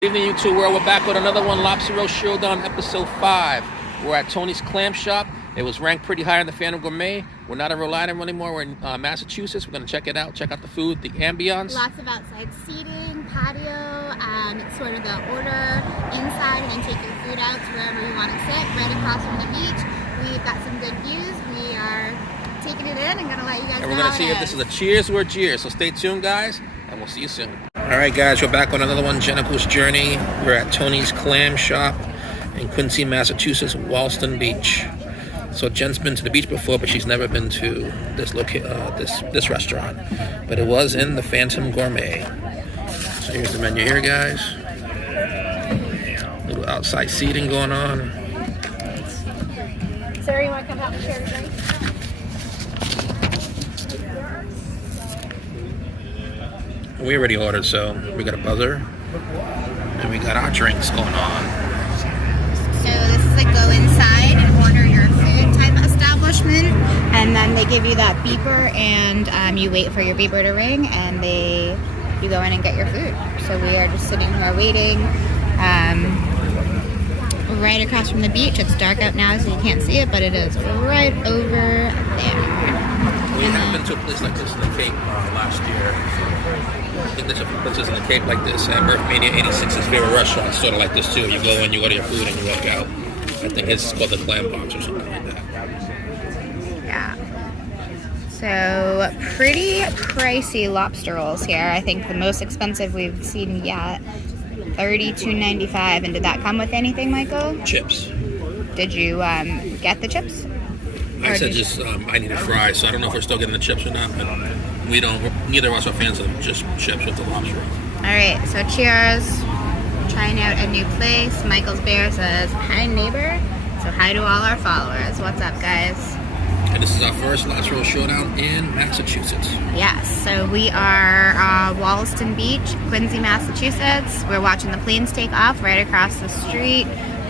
Good evening, YouTube world. We're back with another one, Lobster Roll Showdown, episode 5. We're at Tony's Clam Shop. It was ranked pretty high in the Phantom Gourmet. We're not in Rhode Island anymore. We're in Massachusetts. We're going to check it out, check out the food, the ambiance. Lots of outside seating, patio, it's sort of the order inside and then take your food out to wherever you want to sit, right across from the beach. We've got some good views. We are taking it in and going to let you guys know. And we're going to see if this is a cheers or a jeers. So stay tuned, guys, and we'll see you soon. Alright guys, we're back on another one, Jennifer's Journey. We're at Tony's Clam Shop in Quincy, Massachusetts, Boston Beach. So Jen's been to the beach before, but she's never been to this restaurant. But it was in the Phantom Gourmet. So here's the menu here, guys. A little outside seating going on. Sarah, you want to come out and share the drink? We already ordered, so we got a buzzer. And we got our drinks going on. So this is a go inside and order your food type of establishment, and then they give you that beeper, and you wait for your beeper to ring, and you go in and get your food. So we are just sitting here waiting, right across from the beach. It's dark out now, so you can't see it, but it is right over there. We have been to a place like this in the Cape last year. I think there's a few places in the Cape like this, and Mania 86's favorite restaurant, sort of like this too. You go in, you order your food, and you walk out. I think it's called the Clam Box or something like that. Yeah. So pretty pricey lobster rolls here. I think the most expensive we've seen yet, $32.95. And did that come with anything, Michael? Chips. Did you get the chips? I said just I need a fry, so I don't know if we're still getting the chips or not. But we don't. Neither of us are fans of just chips with the lobster roll. All right. So cheers. Trying out a new place. Michael's Bear says, "Hi neighbor." So hi to all our followers. What's up, guys? And this is our first Lobster Roll Showdown in Massachusetts. Yes, so we are Wollaston Beach, Quincy, Massachusetts. We're watching the planes take off right across the street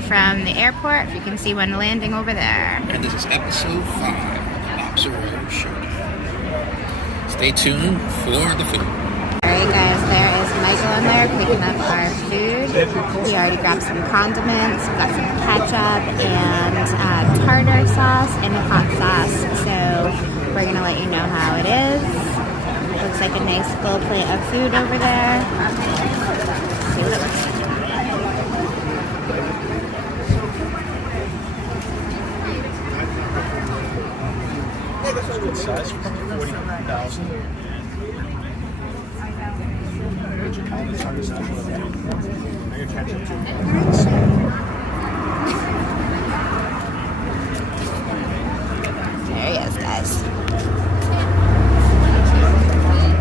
from the airport. If you can see one landing over there. And this is episode 5 of the Lobster Roll Showdown. Stay tuned for the food. Alright guys, there is Michael in there picking up our food. He already grabbed some condiments, we got some ketchup and tartar sauce and a hot sauce. So we're going to let you know how it is. Looks like a nice full plate of food over there. Let's see what it looks like. Good size, 40,000. There he is, guys.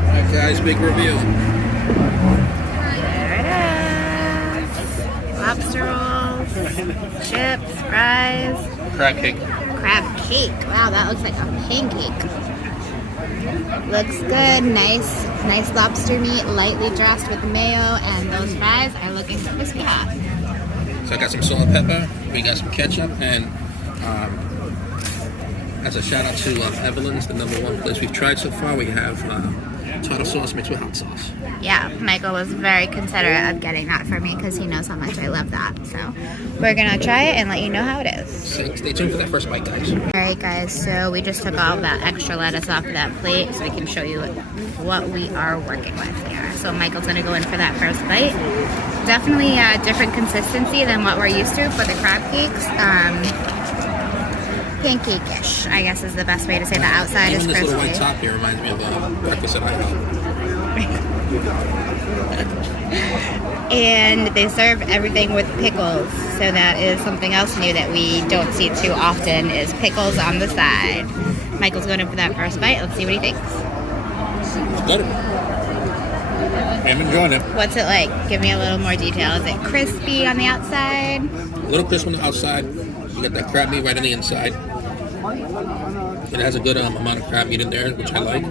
Alright guys, big review. There it is. Lobster rolls, chips, fries. Crabcake. Crabcake. Wow, that looks like a pancake. Looks good. Nice lobster meat, lightly dressed with mayo, and those fries are looking crispy hot. So I got some salt and pepper, we got some ketchup, and as a shout out to Evelyn's, the #1 place we've tried so far, we have tartar sauce mixed with hot sauce. Yeah, Michael was very considerate of getting that for me because he knows how much I love that. So we're gonna try it and let you know how it is. So stay tuned for that first bite, guys. Alright guys, so we just took all that extra lettuce off of that plate so we can show you what we are working with here. So Michael's gonna go in for that first bite. Definitely a different consistency than what we're used to for the crab cakes. Pancake-ish, I guess is the best way to say the outside is Even this crispy. little white top here reminds me of breakfast at IHOP. And they serve everything with pickles, so that is something else new that we don't see too often is pickles on the side. Michael's going in for that first bite. Let's see what he thinks. It's good. I'm enjoying it. What's it like? Give me a little more detail. Is it crispy on the outside? A little crisp on the outside. You get that crab meat right on the inside. It has a good amount of crab meat in there, which I like.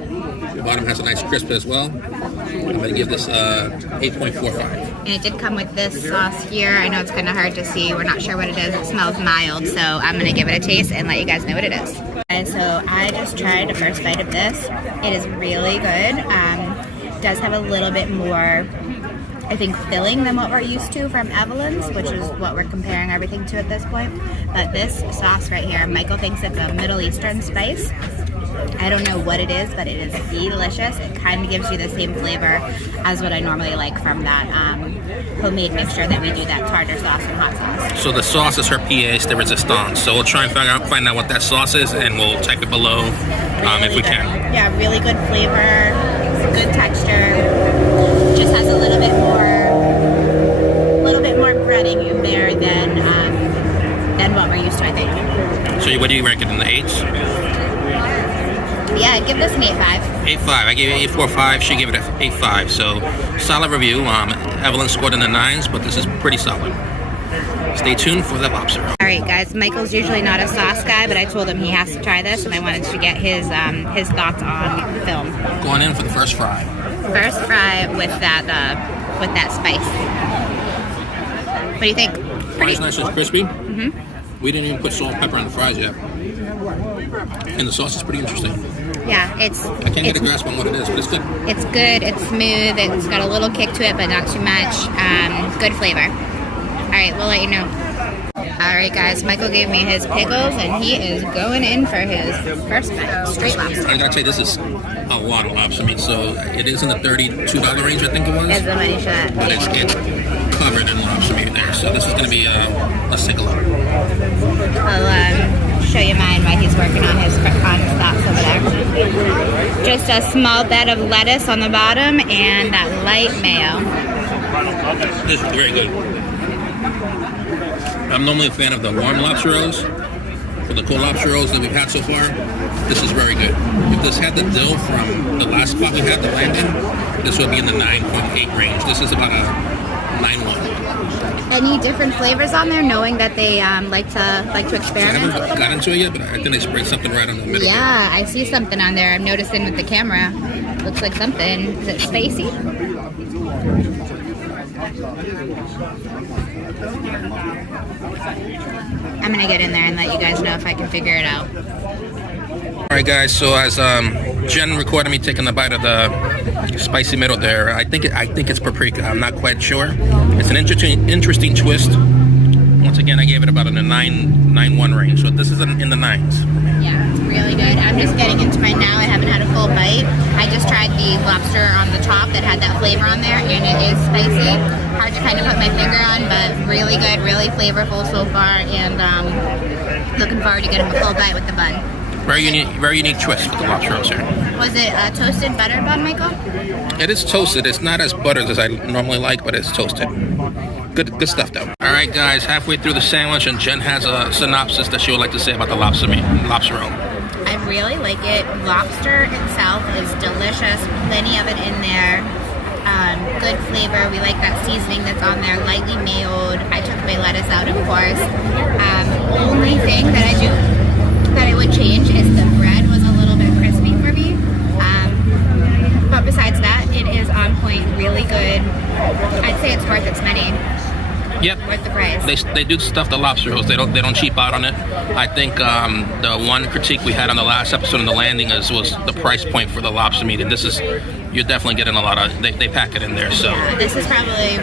The bottom has a nice crisp as well. I'm going to give this 8.45. And it did come with this sauce here. I know it's kind of hard to see. We're not sure what it is. It smells mild, so I'm going to give it a taste and let you guys know what it is. And so I just tried the first bite of this. It is really good. Does have a little bit more I think, filling than what we're used to from Evelyn's, which is what we're comparing everything to at this point. But this sauce right here, Michael thinks it's a Middle Eastern spice. I don't know what it is, but it is delicious. It kind of gives you the same flavor as what I normally like from that homemade mixture that we do, that tartar sauce and hot sauce. So the sauce is her pièce de résistance. So we'll try and find out what that sauce is, and we'll type it below if we can. Yeah, really good flavor, good texture. Just has a little bit more breading in there than what we're used to, I think. So what do you rank it, in the 8s? Yeah, I'd give this an 8.5. 8.5. I gave it 8.45. She gave it an 8.5. So solid review. Evelyn scored in the 9s, but this is pretty solid. Stay tuned for the lobster roll. All right, guys. Michael's usually not a sauce guy, but I told him he has to try this, and I wanted to get his thoughts on film. Going in for the first fry. First fry with that spice. What do you think? Fries nice and crispy. Mm-hmm. We didn't even put salt and pepper on the fries yet. And the sauce is pretty interesting. Yeah, I can't get a grasp on what it is, but it's good. It's good. It's smooth. It's got a little kick to it, but not too much. Good flavor. All right, we'll let you know. All right, guys. Michael gave me his pickles, and he is going in for his first bite. Straight lobster. I gotta say, this is a lot of lobster meat. So it is in the $32 range, I think it was. That's the money shot. But it's covered in lobster meat there. So this is gonna be. Let's take a look. I'll show you mine while he's working on his thoughts over there. Just a small bed of lettuce on the bottom and that light mayo. This is very good. I'm normally a fan of the warm lobster rolls. For the cold lobster rolls that we've had so far, this is very good. If this had the dill from the last spot we had, the landing, this would be in the 9.8 range. This is about a 9.1. Any different flavors on there, knowing that they like to experiment? I haven't got into it yet, but I think they sprayed something right on the middle. Yeah, I see something on there. I'm noticing with the camera. Looks like something. Is it spicy? I'm gonna get in there and let you guys know if I can figure it out. All right, guys. So as Jen recorded me taking a bite of the spicy middle there, I think it's paprika. I'm not quite sure. It's an interesting twist. Once again, I gave it about in the 9.1 range. So this is in the 9s. Yeah, it's really good. I'm just getting into mine now. I haven't had a full bite. I just tried the lobster on the top that had that flavor on there, and it is spicy. Hard to kind of put my finger on, but really good, really flavorful so far, and looking forward to getting a full bite with the bun. Very unique twist with the lobster rolls here. Was it a toasted buttered bun, Michael? It is toasted. It's not as buttered as I normally like, but it's toasted. Good stuff, though. All right, guys, halfway through the sandwich, and Jen has a synopsis that she would like to say about the lobster roll. I really like it. Lobster itself is delicious. Plenty of it in there. Good flavor. We like that seasoning that's on there. Lightly mayoed. I took my lettuce out, of course. Only thing that I would change is the bread was a little bit crispy for me. But besides that, it is on point. Really good. I'd say it's worth its money. Yep. Worth the price. They do stuff the lobster rolls. They don't cheap out on it. I think the one critique we had on the last episode of the landing was the price point for the lobster meat, and this is, you're definitely getting a lot of. They pack it in there. So yeah, this is probably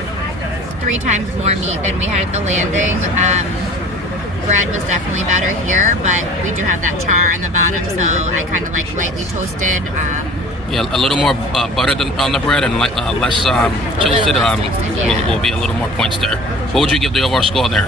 3 times more meat than we had at the landing. Bread was definitely better here, but we do have that char on the bottom, so I kind of like lightly toasted. Yeah, a little more butter on the bread and less toasted. Will be a little more points there. What would you give the overall score there?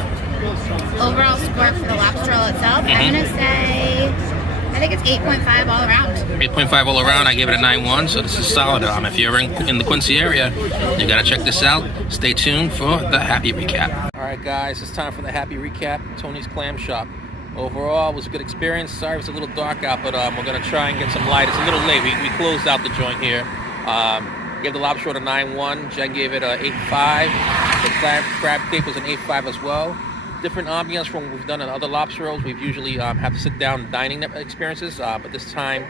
Overall score for the lobster roll itself, I'm gonna say, I think it's 8.5 all around. 8.5 all around. I gave it a 9.1, so this is solid. If you're in the Quincy area, you gotta check this out. Stay tuned for the happy recap. All right, guys, it's time for the happy recap. Tony's Clam Shop. Overall, it was a good experience. Sorry it's a little dark out, but we're going to try and get some light. It's a little late. We closed out the joint here. Gave the lobster roll a 9.1. Jen gave it an 8.5. The Crabcake was an 8.5 as well. Different ambiance from what we've done in other lobster rolls. We've usually have to sit down dining experiences, but this time,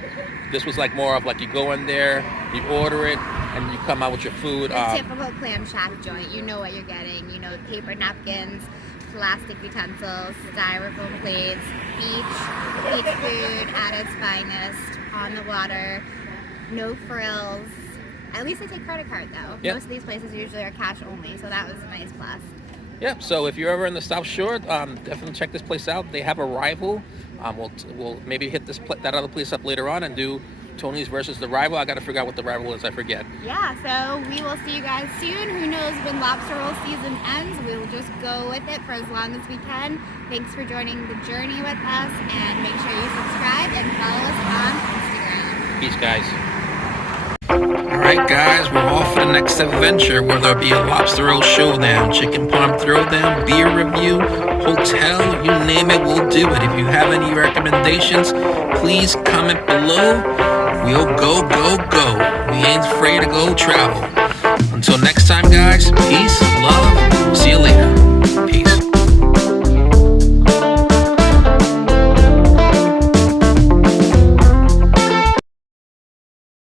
this was like more of like you go in there, you order it, and you come out with your food. The typical clam shop joint. You know what you're getting. You know, paper napkins, plastic utensils, styrofoam plates, beach food at its finest, on the water, no frills. At least they take credit card though. Yep. Most of these places usually are cash only, so that was a nice plus. Yep. So if you're ever in the South Shore, definitely check this place out. They have a rival. We'll maybe hit that other place up later on and do Tony's versus the rival. I got to figure out what the rival is. I forget. Yeah. So we will see you guys soon. Who knows when Lobster Roll season ends? We will just go with it for as long as we can. Thanks for joining the journey with us, and make sure you subscribe and follow us on Instagram. Peace, guys. Alright guys, we're off for the next adventure, where there'll be a Lobster Roll showdown, chicken parm throwdown, beer review, hotel, you name it, we'll do it. If you have any recommendations, please comment below. We'll go, go, go. We ain't afraid to go travel. Until next time guys, peace, love, see you later.